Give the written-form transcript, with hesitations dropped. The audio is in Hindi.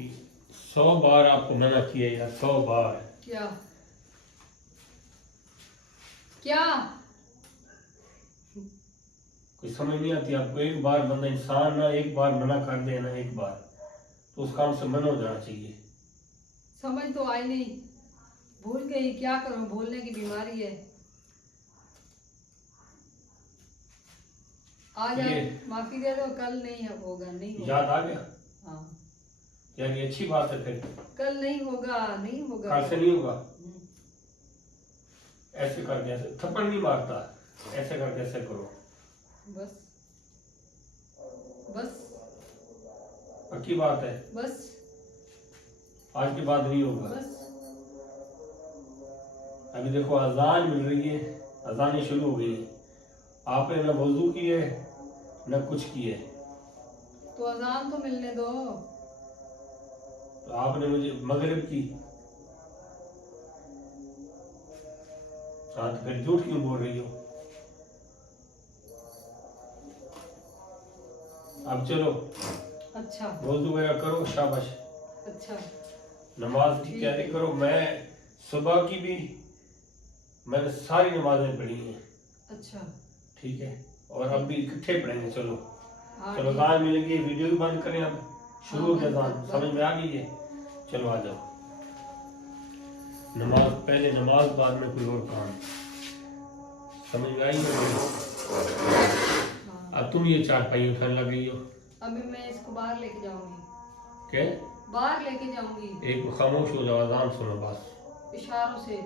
100 बार आपको मना किया यार, 100 बार। क्या क्या कोई समझ नहीं आती आपको? एक बार बंदा इंसान ना एक बार मना कर दे ना, एक बार तो उस काम से मना हो जाना चाहिए। समझ तो आई नहीं, भूल गई, क्या करूं, भूलने की बीमारी है। आज माफी दे दो, कल नहीं होगा, नहीं होगा। याद आ गया? हाँ यार ये अच्छी बात है। फिर कल नहीं होगा, नहीं होगा, कल से नहीं होगा। ऐसे करके, ऐसे थप्पड़ नहीं मारता, ऐसे करके ऐसे करो। बस बस पक्की बात है? बस आज के बाद नहीं होगा। बस। अभी देखो अजान मिल रही है, अजानें शुरू हो गई। आपने ना वजू की है न कुछ की है, तो अजान तो मिलने दो। तो आपने मुझे मगरिब की। हाँ तो फिर झूठ क्यों बोल रही हो? अब चलो अच्छा वजू वगैरह करो, शाबाश। अच्छा नमाज की ठीक तैयारी है। करो। मैं सुबह की भी मैंने सारी नमाजें पढ़ी हैं, अच्छा ठीक है? और अब भी इकट्ठे पढ़ेंगे। चलो हाँ चलो, ठीक। अजान मिलेगी, वीडियो भी बंद करें। अब शुरू हो हाँ, गया बंद अजान, कर, समझ में आ गई है? चलो आ जाओ। नमाज पहले, नमाज बाद में कोई और काम। समझ में आई है? हाँ। अब तुम ये चारपाई उठाने लग गई हो। अभी मैं इसको बाहर लेके जाऊंगी। क्या? बाहर लेके जाऊंगी एक खामोश हो जाओ, अजान सुनो बस। इशारों से।